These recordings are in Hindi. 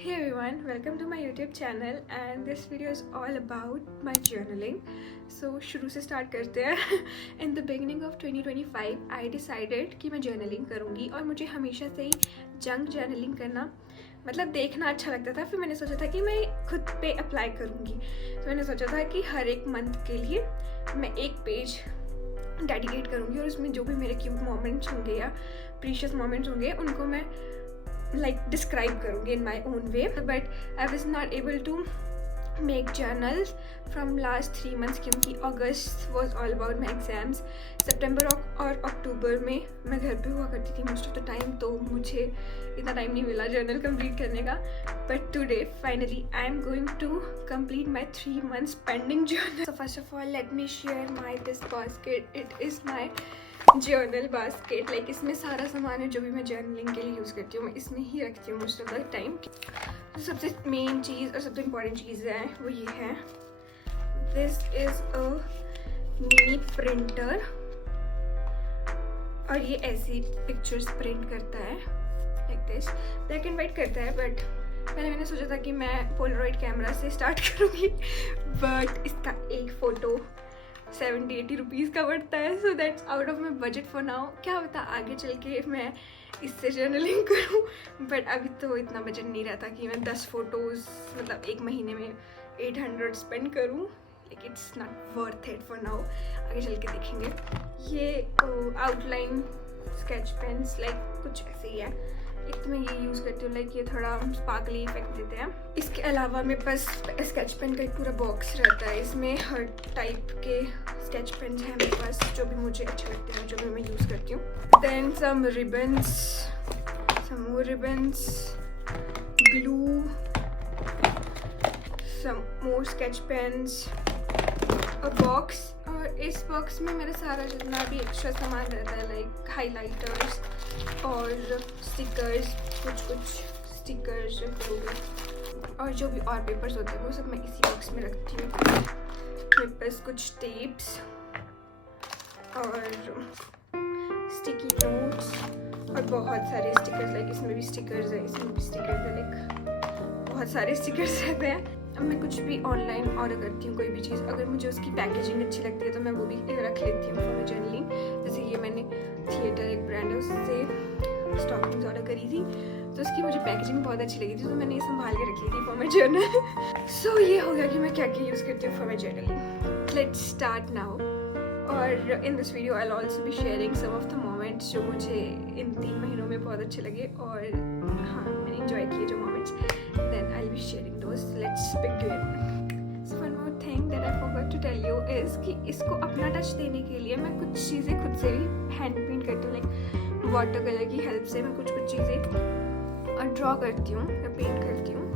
Hey everyone, welcome to my YouTube channel and this video is all about my journaling. So शुरू से start करते हैं. In the beginning of 2025, I decided कि मैं journaling करूँगी और मुझे हमेशा से ही junk journaling करना मतलब देखना अच्छा लगता था. फिर मैंने सोचा था कि मैं खुद पे अप्लाई करूँगी. तो मैंने सोचा था कि हर एक मंथ के लिए मैं एक पेज डेडिकेट करूँगी और उसमें जो भी मेरे क्यूट मोमेंट्स होंगे या प्रीशियस मोमेंट्स होंगे उनको मैं describe करूँगी in my own way. But I was not able to make journals from last 3 months क्योंकि August was all about my exams. September और October में मैं घर पे हुआ करती थी most of the time, तो मुझे इतना टाइम नहीं मिला journal complete करने का. But today finally I am going to complete my 3 months pending journal. So first of all let me share this basket. It is my journal basket. Like इसमें सारा सामान है जो भी मैं जर्नलिंग के लिए यूज़ करती हूँ, मैं इसमें ही रखती हूँ मोस्ट ऑफ द टाइम. तो सबसे मेन चीज़ और सबसे इम्पॉर्टेंट चीज़ है वो ये है. This is a mini printer और ये ऐसी पिक्चर्स प्रिंट करता है like this. Black and white करता है बट पहले मैंने सोचा था कि मैं पोलरॉइड कैमरा से स्टार्ट करूँगी बट इसका एक फ़ोटो 70-80 रुपीज़ का पड़ता है. So that's out of my budget for now. क्या पता आगे चल के मैं इससे जर्नलिंग करूँ बट अभी तो इतना बजट नहीं रहता कि मैं 10 फ़ोटोज़ मतलब एक महीने में 800 स्पेंड करूँ. Like it's not worth it for now. आगे चल के देखेंगे. ये आउटलाइन स्केच पेन्स लाइक कुछ ऐसे ही है. एक तो मैं ये यूज़ करती हूँ लाइक ये थोड़ा स्पार्कली इफेक्ट देते हैं. इसके अलावा मेरे पास स्केच पेन का एक पूरा बॉक्स रहता है. इसमें हर टाइप के स्केच पेन्स हैं मेरे पास जो भी मुझे अच्छे लगते हैं, जो भी मैं यूज़ करती हूँ. Then some ribbons, some more ribbons, glue, some more sketch pens, a box. और इस बॉक्स में मेरा सारा जितना भी एक्स्ट्रा सामान रहता है लाइक हाइलाइटर्स और स्टिकर्स, कुछ स्टिकर्स हो गए और जो भी और पेपर्स होते हैं वो सब मैं इसी बॉक्स में रखती हूँ. मेरे पास कुछ टेप्स और स्टिकी नोट्स और बहुत सारे स्टिकर्स. लाइक इसमें भी स्टिकर्स है, इसमें भी स्टिकर्स है. लाइक बहुत सारे स्टिकर्स रहते हैं. अब मैं कुछ भी ऑनलाइन ऑर्डर करती हूँ कोई भी चीज़, अगर मुझे उसकी पैकेजिंग अच्छी लगती है तो मैं वो भी रख लेती हूँ फॉर जर्नलिंग. जैसे ये मैंने थिएटर एक ब्रांड है उससे स्टॉकिंग्स ऑर्डर करी थी तो उसकी मुझे पैकेजिंग बहुत अच्छी लगी थी तो मैंने ये संभाल के रख ली थी फॉर माई जर्नल. सो ये हो गया कि मैं क्या क्या यूज़ करती हूँ for my journaling. Let's start now. और in this video I will also be sharing some of the moments जो मुझे इन 3 महीनों में बहुत अच्छे लगे और हाँ मैंने इंजॉय किए जो moments. Then I will be sharing those. Let's begin. So one more thing that I forgot to tell you is कि इसको अपना टच देने के लिए मैं कुछ चीज़ें खुद से भी हैंड पेंट करती हूँ. लाइक वाटर कलर की हेल्प से मैं कुछ चीज़ें ड्रॉ करती हूँ या पेंट करती हूँ.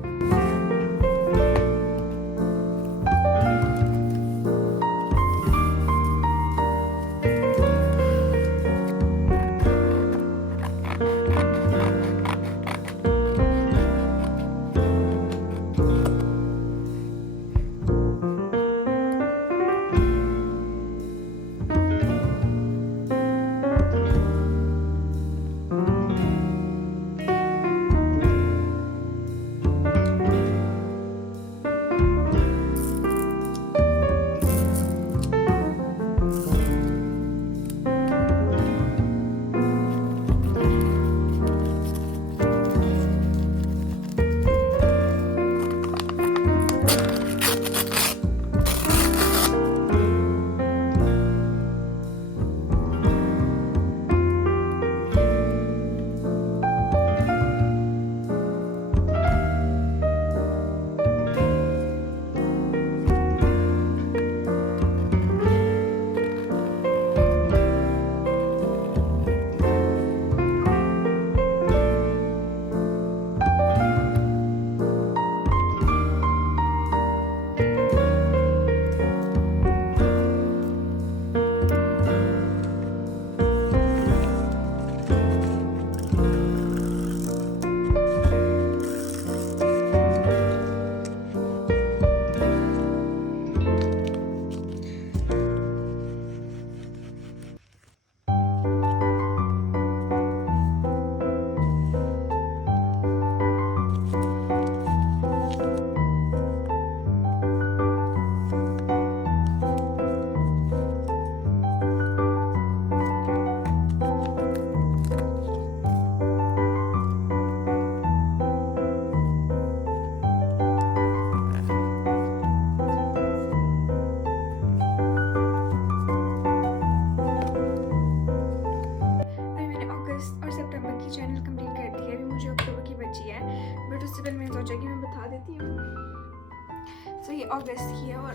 उससे पहले मैंने सोचा कि मैं बता देती हूँ। तो ये अगस्त की है और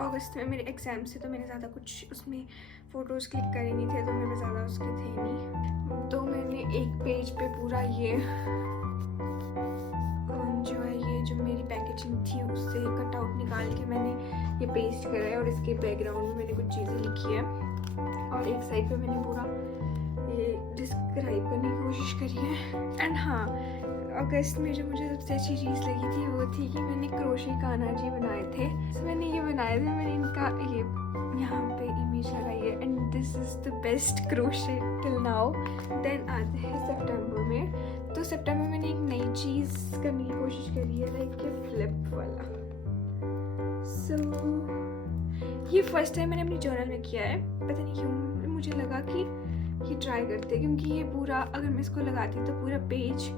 अगस्त में मेरे एग्ज़ाम्स थे, तो मैंने ज़्यादा कुछ उसमें फ़ोटोज़ क्लिक करे नहीं थे, तो मेरे पास ज़्यादा उसके थे नहीं। तो मैंने एक पेज पे पूरा ये जो है ये जो मेरी पैकेजिंग थी उससे कटआउट निकाल के मैंने ये पेस्ट करा है और इसके बैकग्राउंड में मैंने कुछ चीज़ें लिखी है और एक साइड पे मैंने पूरा ये डिस्क्राइब करने की कोशिश करी है। एंड हाँ, अगस्त में जो मुझे सबसे अच्छी चीज़ लगी थी वो थी कि मैंने क्रोशे कान्हा जी बनाए थे। तो मैंने ये बनाए थे, मैंने इनका ये यहाँ पे इमेज लगाई है and this is the best crochet till now. Then आते हैं सितंबर में। तो सितंबर में मैंने एक नई चीज़ करने की कोशिश करी है, लाइक ये फ्लिप वाला। सो ये फर्स्ट टाइम मैंने अपनी जर्नल में किया है, पता नहीं क्यों मुझे लगा कि ये ट्राई करते, क्योंकि ये पूरा अगर मैं इसको लगाती तो पूरा पेज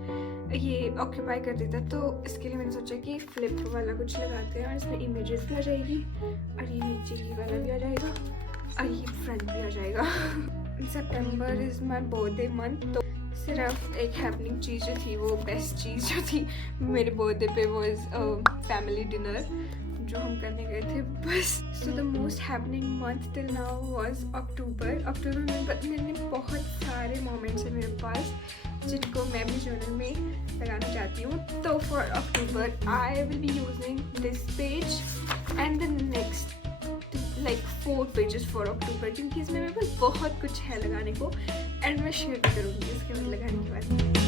ये ऑक्यूपाई कर देता। तो इसके लिए मैंने सोचा कि फ्लिप वाला कुछ लगाते हैं और इसमें इमेजेस भी आ जाएगी और ये नीचे ये वाला भी आ जाएगा और ये फ्रंट भी आ जाएगा। सितंबर इज़ माई बर्थडे मंथ, तो सिर्फ एक हैपनिंग चीज़ जो थी वो बेस्ट चीज़ जो थी मेरे बर्थडे पे वाज फैमिली डिनर जो हम करने गए थे बस। So the most happening month till now was October. अक्टूबर में मैंने बहुत सारे मोमेंट्स हैं मेरे पास जिनको मैं अपनी जर्नल में लगाना चाहती हूँ। तो for October I will be using this page and the next like 4 pages for October, क्योंकि इसमें मेरे पास बहुत कुछ है लगाने को एंड मैं शेयर भी करूँगी इसके बाद लगाने के बाद।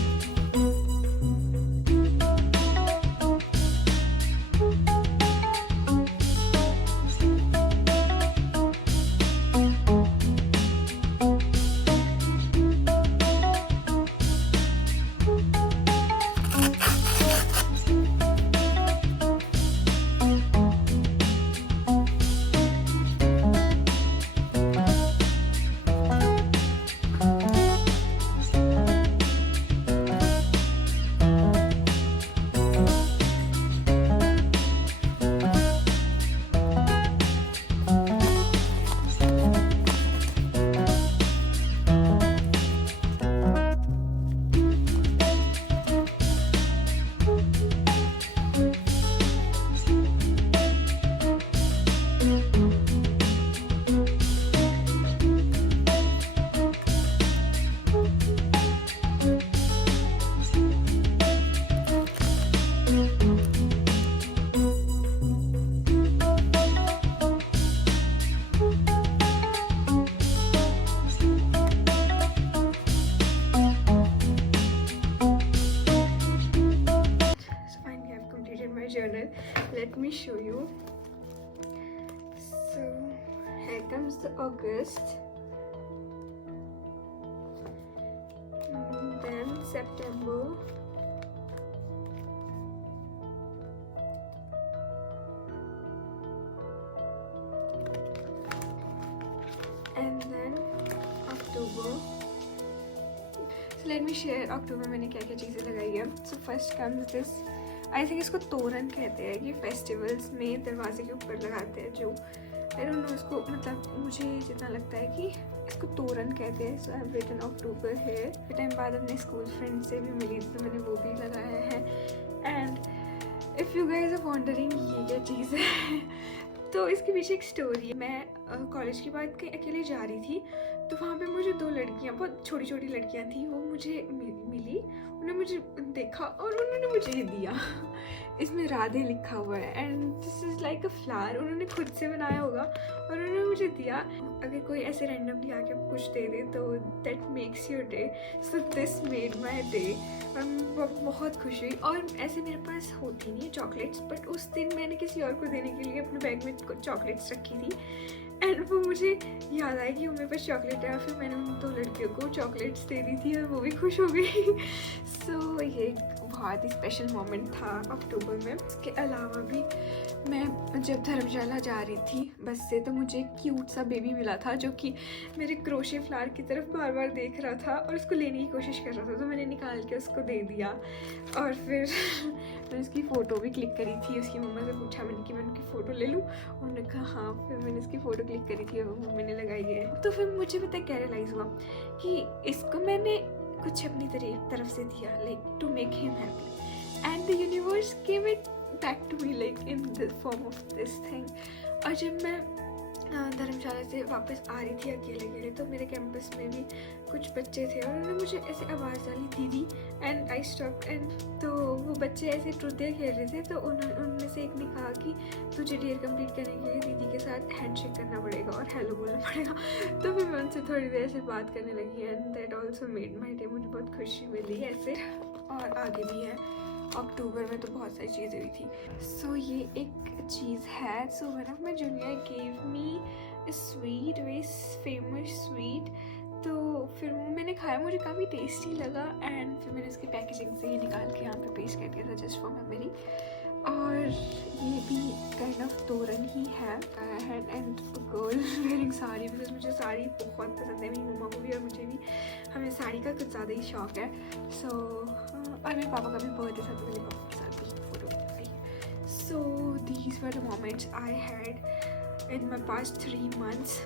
Journal. Let me show you. So here comes the August, then September, and then October. So let me share October मैंने क्या क्या चीज़ें लगाई है. So first comes this. I think इसको तोरण कहते हैं, कि फेस्टिवल्स में दरवाजे के ऊपर लगाते हैं जो आई डोंट नो इसको, मतलब मुझे जितना लगता है कि इसको तोरण कहते हैं। सो आई हैव रिटन अक्टूबर है। फिर टाइम बाद अपने स्कूल फ्रेंड से भी मिली तो मैंने वो भी लगाया है। And if you guys are wondering ये क्या चीज़ है तो इसके पीछे एक स्टोरी है। मैं कॉलेज के बाद कहीं अकेले जा रही थी तो वहाँ पे मुझे 2 लड़कियाँ, बहुत छोटी छोटी लड़कियाँ थी, वो मुझे मिली। उन्होंने मुझे देखा और उन्होंने मुझे ये दिया। इसमें राधे लिखा हुआ है and this is like a flower. उन्होंने खुद से बनाया होगा और उन्होंने मुझे दिया। अगर कोई ऐसे रैंडमली आके कुछ दे दे तो that makes your day. So this made my day और मैं बहुत खुश हुई। और ऐसे मेरे पास होती नहीं है चॉकलेट्स, बट उस दिन मैंने किसी और को देने के लिए अपने बैग में चॉकलेट्स रखी थी एंड वो मुझे याद आया कि वो मेरे पास चॉकलेट है। फिर मैंने उन 2 लड़कियों को चॉकलेट्स दे दी थी और वो भी खुश हो गई। सो ये बहुत ही स्पेशल मोमेंट था अक्टूबर में। इसके अलावा भी मैं जब धर्मशाला जा रही थी बस से तो मुझे एक क्यूट सा बेबी मिला था जो कि मेरे क्रोशे फ्लावर की तरफ बार बार देख रहा था और उसको लेने की कोशिश कर रहा था। तो मैंने निकाल के उसको दे दिया और फिर मैंने उसकी फ़ोटो भी क्लिक करी थी। उसकी मम्मा से पूछा मैंने कि मैं उनकी फ़ोटो ले लूँ, उन्होंने कहा हाँ। फिर मैंने उसकी फ़ोटो क्लिक करी थी और वो मैंने लगाई है। तो फिर मुझे पता क्या रियलाइज़ हुआ कि इसको मैंने कुछ अपनी तरफ से दिया, like to make him happy. And the universe give it back to me like in the form of this thing. और जब मैं धर्मशाला से वापस आ रही थी अकेले अकेले, तो मेरे कैंपस में भी कुछ बच्चे थे और उन्होंने मुझे ऐसे आवाज़ डाली दीदी, एंड आई स्टॉप. एंड तो वो बच्चे ऐसे ट्रुथिया खेल रहे थे, तो उनमें से एक ने कहा कि तुझे डियर कंप्लीट करने के लिए दीदी के साथ हैंडशेक करना पड़ेगा और हेलो बोलना पड़ेगा. तो फिर मैं उनसे थोड़ी देर से बात करने लगी and that also made my day. मुझे बहुत खुशी मिली ऐसे. और आगे भी है, अक्टूबर में तो बहुत सारी चीज़ें हुई थी. सो ये एक चीज़ है. So one of my junior gave me sweet, very famous sweet. तो फिर वो मैंने खाया, मुझे काफ़ी टेस्टी लगा एंड फिर मैंने इसकी पैकेजिंग से ये निकाल के यहाँ पे पेश कर दिया था जस्ट फॉर मेमोरी. और ये भी काइंड ऑफ तोरण ही है. And girl wearing sari, because मुझे साड़ी बहुत पसंद है, मेरी मम्मा को भी और मुझे भी. हमें साड़ी का कुछ ज़्यादा ही शौक है. सो और मेरे पापा का भी बर्थडे था, तो मेरे पापा के साथ भी photo I. So these were the moments I had in my past 3 months.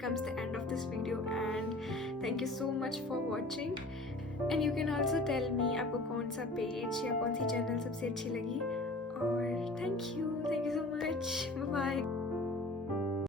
Comes the end of this video and thank you so much for watching. And you can also tell me आपको कौन सा पेज या कौन सी चैनल सबसे अच्छी लगी. और thank you so much. Bye bye.